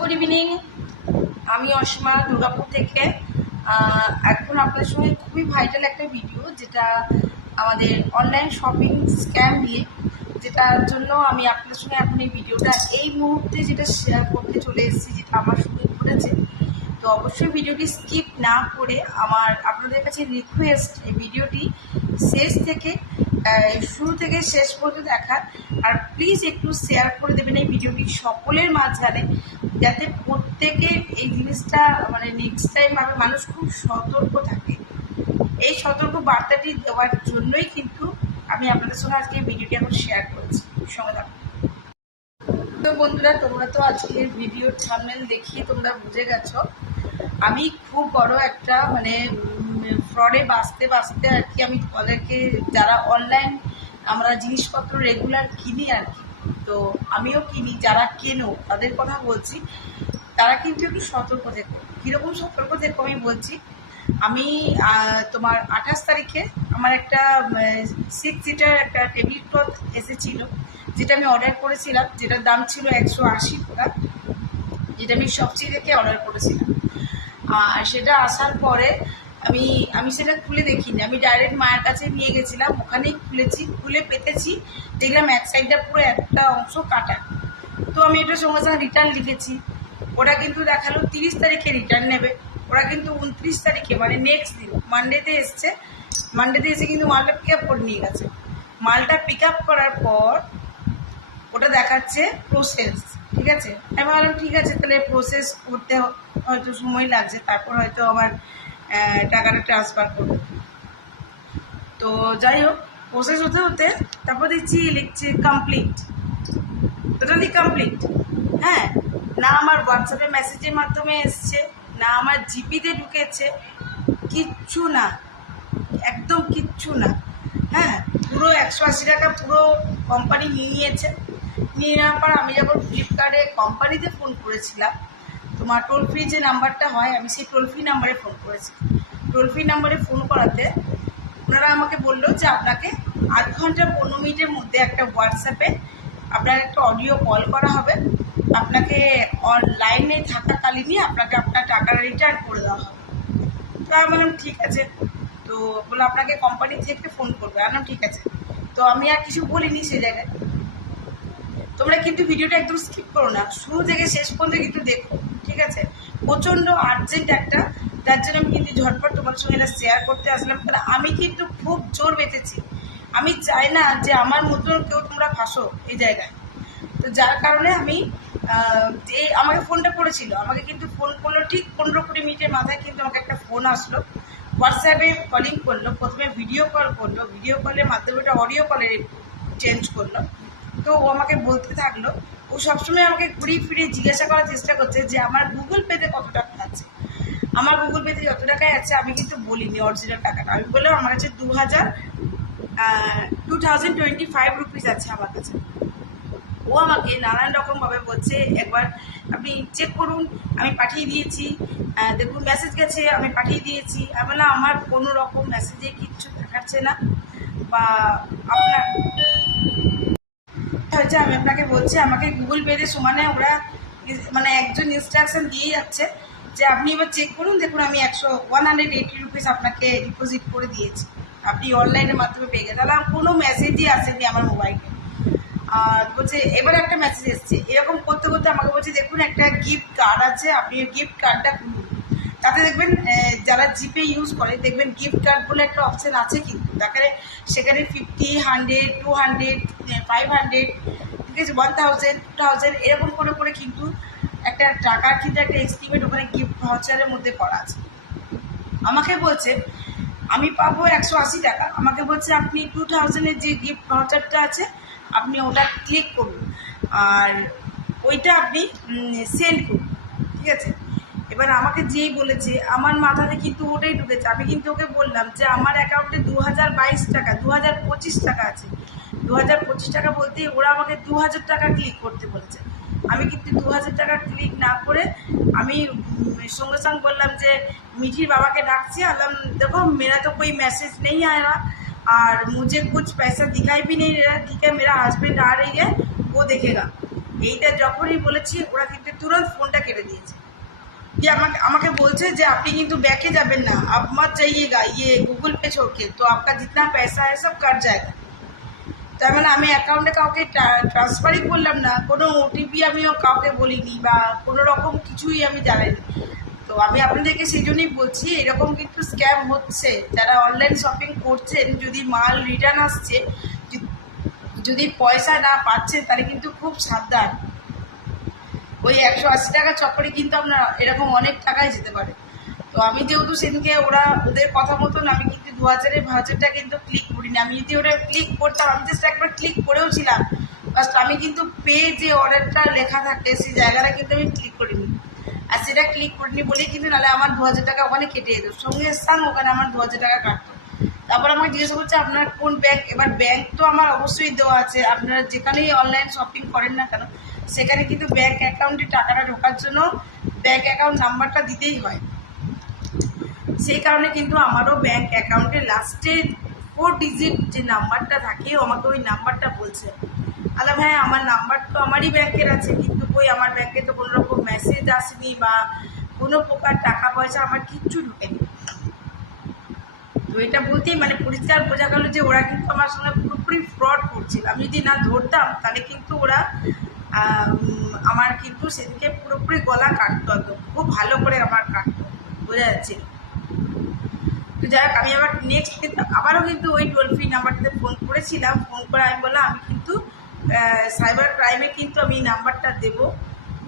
Good evening, আমি অসীমা দুর্গাপুর থেকে। এখন আপনাদের সঙ্গে খুবই ভাইটাল একটা ভিডিও, যেটা আমাদের অনলাইন শপিং স্ক্যাম নিয়ে, যেটার জন্য আমি আপনাদের সঙ্গে এখন এই ভিডিওটা এই মুহূর্তে যেটা শেয়ার করতে চলে এসেছি, যেটা আমার সঙ্গে ঘটেছে। তো অবশ্যই ভিডিওটি স্কিপ না করে আপনাদের কাছে রিকোয়েস্ট, এই ভিডিওটি শেষ থেকে শুরু থেকে শেষ পর্যন্ত দেখার, আর প্লিজ একটু শেয়ার করে দেবেন এই ভিডিওটি সকলের মাঝখানে, যাতে প্রত্যেকে এই জিনিসটা নেক্সট টাইম মানুষ খুব সতর্ক থাকে। এই সতর্ক বার্তাটি দেওয়ার জন্যই কিন্তু আমি আপনাদের সঙ্গে আজকে এই ভিডিওটি এখন শেয়ার করেছি। সঙ্গে থাকুন। তো বন্ধুরা, তোমরা তো আজকের ভিডিওর থাম্বনেল দেখিয়ে তোমরা বুঝে গেছো আমি খুব বড় একটা ফ্রডে বাঁচতে আর কি। আমি তাদেরকে, যারা অনলাইন আমরা জিনিসপত্র রেগুলার কিনি আর কি, তো আমিও কিনি, যারা কেনো তাদের কথা বলছি, তারা কিন্তু একটু সতর্ক থেকো। কীরকম সতর্ক থেকো আমি বলছি। আমি তোমার 28 তারিখে আমার একটা 6 সিটার একটা টেবিল ক্লথ এসেছিলো, যেটা আমি অর্ডার করেছিলাম, যেটার দাম ছিল 180 টাকা, যেটা আমি সবচেয়ে দেখে অর্ডার করেছিলাম। আর সেটা আসার পরে আমি সেটা খুলে দেখিনি, আমি ডাইরেক্ট মায়ের কাছে নিয়ে গেছিলাম, ওখানেই খুলে পেতেছি, দেখলাম এক সাইডটা পুরো একটা অংশ কাটা। তো আমি এটা সঙ্গে সঙ্গে রিটার্ন লিখেছি। ওরা কিন্তু দেখালো 30 তারিখে রিটার্ন নেবে, ওরা কিন্তু 29 তারিখে নেক্সট দিন মানডেতে এসে কিন্তু মালটা পিক আপ করে নিয়ে গেছে। মালটা পিক আপ করার পর ওটা দেখাচ্ছে প্রসেস, ঠিক আছে। আমি ভাবলাম ঠিক আছে, তাহলে প্রসেস করতে হয়তো সময় লাগছে, তারপর হয়তো আবার টাকাটা ট্রান্সফার করবো। তো যাই হোক, প্রসেস হতে তারপর লিখছে কমপ্লিট, টোটালি কমপ্লিট। হ্যাঁ, না আমার হোয়াটসঅ্যাপে মেসেজের মাধ্যমে এসছে, না আমার জিপিতে ঢুকেছে, কিচ্ছু না, একদম কিচ্ছু না। হ্যাঁ, পুরো 180 টাকা পুরো কোম্পানি নিয়ে নেওয়ার পর আমি যখন ফ্লিপকার্টে কোম্পানিতে ফোন করেছিলাম, তোমার টোল ফ্রি যে নাম্বারটা হয়, আমি সেই টোল ফ্রি নাম্বারে ফোন করেছি। টোল ফ্রি নাম্বারে ফোন করাতে ওনারা আমাকে বললো যে আপনাকে 8 ঘন্টা 15 মিনিটের মধ্যে একটা হোয়াটসঅ্যাপে আপনার একটা অডিও কল করা হবে, আপনাকে অনলাইনে থাকাকালীনই আপনাকে আপনার টাকাটা রিটার্ন করে দেওয়া হবে। তো আমি বললাম ঠিক আছে। তো বললো আপনাকে কোম্পানি থেকে ফোন করবে। আমি ঠিক আছে। তো আমি আর কিছু বলিনি সেই জায়গায়। তোমরা কিন্তু ভিডিওটা একদম স্কিপ করো না, শুরু থেকে শেষ পর্যন্ত কিন্তু দেখো, ঠিক আছে। প্রচণ্ড আর্জেন্ট একটা, তার জন্য আমি কিন্তু ঝটপট তোমার সঙ্গে এটা শেয়ার করতে আসলাম। কারণ আমি কিন্তু খুব জোর বেঁচেছি, আমি চাই না যে আমার মতন কেউ তোমরা ফাঁসো এই জায়গায়। তো যার কারণে আমি যে আমাকে ফোনটা করেছিল, আমাকে কিন্তু ফোন করলো ঠিক 15-20 মিনিটের মাথায় কিন্তু আমাকে একটা ফোন আসলো, হোয়াটসঅ্যাপে কলিং করলো, প্রথমে ভিডিও কল করলো, ভিডিও কলের মাধ্যমে ওটা অডিও কলে চেঞ্জ করলো। তো ও আমাকে বলতে থাকলো, ও সবসময় আমাকে ঘুরিয়ে ফিরিয়ে জিজ্ঞাসা করার চেষ্টা করছে যে আমার গুগল পেতে কত টাকা আছে। আমার গুগল পেতে যত টাকায় আছে আমি কিন্তু বলিনি অরিজিনাল টাকাটা। আমি বললাম আমার কাছে 2025 রুপিস আছে আমার কাছে। ও আমাকে নানান রকমভাবে বলছে, একবার আপনি চেক করুন, আমি পাঠিয়ে দিয়েছি, দেখুন মেসেজ গেছে, আমি পাঠিয়ে দিয়েছি। আমি বললাম আমার কোনো রকম মেসেজে কিচ্ছু দেখাচ্ছে না, বা আপনার হয়েছে আমি আপনাকে বলছি, আমাকে গুগল পেতে সমানে ওরা একজন ইনস্ট্রাকশন দিয়ে যাচ্ছে যে আপনি এবার চেক করুন, দেখুন আমি 180 রুপিস আপনাকে ডিপোজিট করে দিয়েছি, আপনি অনলাইনের মাধ্যমে পেয়ে গেছেন। তাহলে কোনো মেসেজই আসেনি আমার মোবাইলে। আর বলছে এবার একটা মেসেজ এসছে, এরকম করতে করতে আমাকে বলছে দেখুন একটা গিফট কার্ড আছে, আপনি গিফট কার্ডটা খুলুন। তাতে দেখবেন যারা জিপে ইউজ করে দেখবেন গিফট কার্ড বলে একটা অপশান আছে, কিন্তু তাকে সেখানে 50, 100, 200, 500, ঠিক আছে, 1000, 2000 এরকম করে কিন্তু একটা টাকার কিন্তু একটা এস্টিমেট ওখানে গিফট ভাউচারের মধ্যে করা আছে। আমাকে বলছে আমি পাবো 180 টাকা, আমাকে বলছে আপনি 2000-এর যে গিফট ভাউচারটা আছে আপনি ওটা ক্লিক করুন, আর ওইটা আপনি সেন্ড করুন, ঠিক আছে। এবার আমাকে যেই বলেছে আমার মাথাতে কিন্তু ওটাই ঢুকেছে। আমি কিন্তু ওকে বললাম যে আমার অ্যাকাউন্টে 2022 টাকা 2025 টাকা আছে। 2025 টাকা বলতেই ওরা আমাকে 2000 টাকা ক্লিক করতে বলেছে। আমি কিন্তু 2000 টাকা ক্লিক না করে আমি সঙ্গে সঙ্গে বললাম যে মিঠির বাবাকে ডাকছি, আলাম দেখো মেরা তো कोई मैसेज नहीं आया और मुझे कुछ पैसा दिखाई भी नहीं दे रहा, ठीक है मेरा हस्बैंड आ रही है वो देखेगा। এইটা যখনই বলেছি ওরা কিন্তু তুরন্ত ফোনটা কেটে দিয়েছে। যে আমাকে বলছে যে আপনি কিন্তু ব্যাকে যাবেন না, अब मत जाइएगा, ये गूगल पे छोड़ के तो आपका जितना पैसा है सब कट जाएगा। তার মানে আমি অ্যাকাউন্টে কাউকে ট্রান্সফারই করলাম না, কোনো ওটিপি আমিও কাউকে বলিনি বা কোনো রকম কিছুই আমি জানাইনি। তো আমি আপনাদেরকে সেই জন্যই বলছি এরকম কিন্তু স্ক্যাম হচ্ছে। যারা অনলাইন শপিং করছেন, যদি মাল রিটার্ন আসছে, যদি পয়সা না পাচ্ছেন, তাহলে কিন্তু খুব সাবধান। ওই 180 টাকা চক্করে কিন্তু আপনার এরকম অনেক টাকায় যেতে পারে। তো আমি যেহেতু সেদিনকে ওদের কথা মতন আমি কিন্তু 2000-এর ভাউচারটা কিন্তু ক্লিক করিনি। আমি যদি ওটা ক্লিক করতাম, আমি জাস্ট একবার ক্লিক করেও ছিলাম, ফার্স্ট আমি কিন্তু পে যে অর্ডারটা লেখা থাকে সেই জায়গাটা কিন্তু আমি ক্লিক করিনি। আর সেটা ক্লিক করিনি বলেই কিন্তু নাহলে আমার 2000 টাকা ওখানে কেটে যেত, সঙ্গে সঙ্গে ওখানে আমার 2000 টাকা কাটতো। তারপর আমাকে জিজ্ঞাসা করছে আপনার কোন ব্যাংক। এবার ব্যাংক তো আমার অবশ্যই দেওয়া আছে, আপনারা যেখানেই অনলাইন শপিং করেন না কেন সেখানে কিন্তু ব্যাংক অ্যাকাউন্টে টাকাটা ঢোকার জন্য ব্যাংক অ্যাকাউন্ট নাম্বারটা দিতেই হয়। সেই কারণে কিন্তু আমারও ব্যাংক অ্যাকাউন্টের লাস্টে 4 ডিজিট যে নাম্বারটা থাকে আমাকে ওই নাম্বারটা বলছে। আলাম হ্যাঁ, আমার নাম্বার তো আমারই ব্যাংকের আছে, কিন্তু ওই আমার ব্যাংকে তো কোনো রকম মেসেজ আসেনি বা কোনো প্রকার টাকা পয়সা আমার কিচ্ছু ঢুকেনি। তো এটা বলতেই মানে পরিষ্কার বোঝা গেল যে ওরা কিন্তু আমার সঙ্গে পুরোপুরি ফ্রড করছিল। আমি যদি না ধরতাম তাহলে কিন্তু ওরা আমার কিন্তু সেদিকে পুরোপুরি গলা কাটতো, একদম খুব ভালো করে আমার কাটতো, বোঝা যাচ্ছে। তো যাই হোক, আমি আবার নেক্সট আবারও কিন্তু ওই টোল ফ্রি নাম্বারটাতে ফোন করেছিলাম। ফোন করে আমি বললাম আমি কিন্তু সাইবার ক্রাইমে কিন্তু আমি নাম্বারটা দেবো।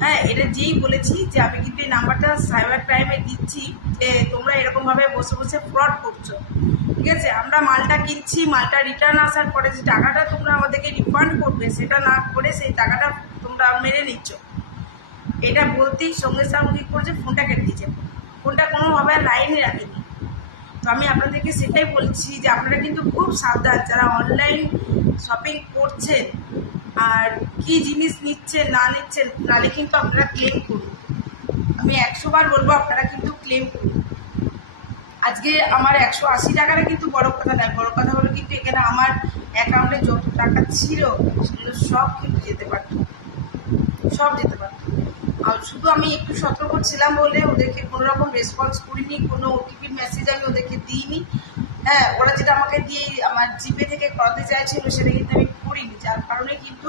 হ্যাঁ, এটা যেই বলেছি যে আমি কিন্তু এই নাম্বারটা সাইবার ক্রাইমে দিচ্ছি যে তোমরা এরকমভাবে বসে বসে ফ্রড করছো, ঠিক আছে। আমরা মালটা কিনছি, মালটা রিটার্ন আসার পরে যে টাকাটা তোমরা আমাদেরকে রিফান্ড করবে সেটা না করে সেই টাকাটা তোমরা মেরে নিচ্ছ। এটা বলতেই সঙ্গে সঙ্গে কী করছে, ফোনটা কেটে দিয়েছে। ফোনটা কোনোভাবে লাইনে রাখেনি। তো আমি আপনাদেরকে সেটাই বলছি যে আপনারা কিন্তু খুব সাবধান যারা অনলাইন শপিং করছেন, আর কি জিনিস নিচ্ছেন না নিচ্ছেন, নাহলে কিন্তু আপনারা ক্লেম করুন। আমি 100 বার বলবো আপনারা কিন্তু ক্লেম করুন। আজকে আমার 180 টাকাটা কিন্তু বড় কথা নয়, বড় কথা হলো কিন্তু এখানে আমার অ্যাকাউন্টে যত টাকা ছিল সেগুলো সব কিন্তু যেতে পারত, সব যেতে পারত। আর শুধু আমি একটু সতর্ক ছিলাম বলে ওদেরকে কোনো রকম রেসপন্স করিনি, কোনো ওটিপি মেসেজ আমি ওদেরকে দিইনি। হ্যাঁ, ওরা যেটা আমাকে দিয়ে আমার জিপে থেকে করাতে চাইছিল সেটা কিন্তু আমি করিনি, যার কারণে কিন্তু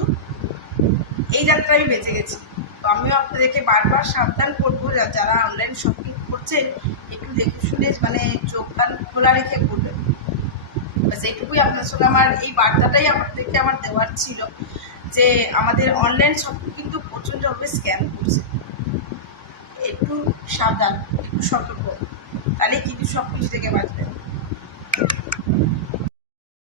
এই যাত্রা আমি বেঁচে গেছি। তো আমিও আপনাদেরকে বারবার সাবধান করবো যারা অনলাইন শপিং করছেন একটু দেখে শুনে মানে চোখ কান খোলা রেখে করবেন। ব্যাস এইটুকুই আপনার সঙ্গে আমার এই বার্তাটাই আপনাদেরকে আমার দেওয়ার ছিল যে আমাদের অনলাইন শপিং কিন্তু প্রচণ্ডভাবে স্ক্যাম করছে। একটু সাবধান, একটু সতর্ক, তাহলে কিন্তু সব কিছু থেকে বাঁচবেন।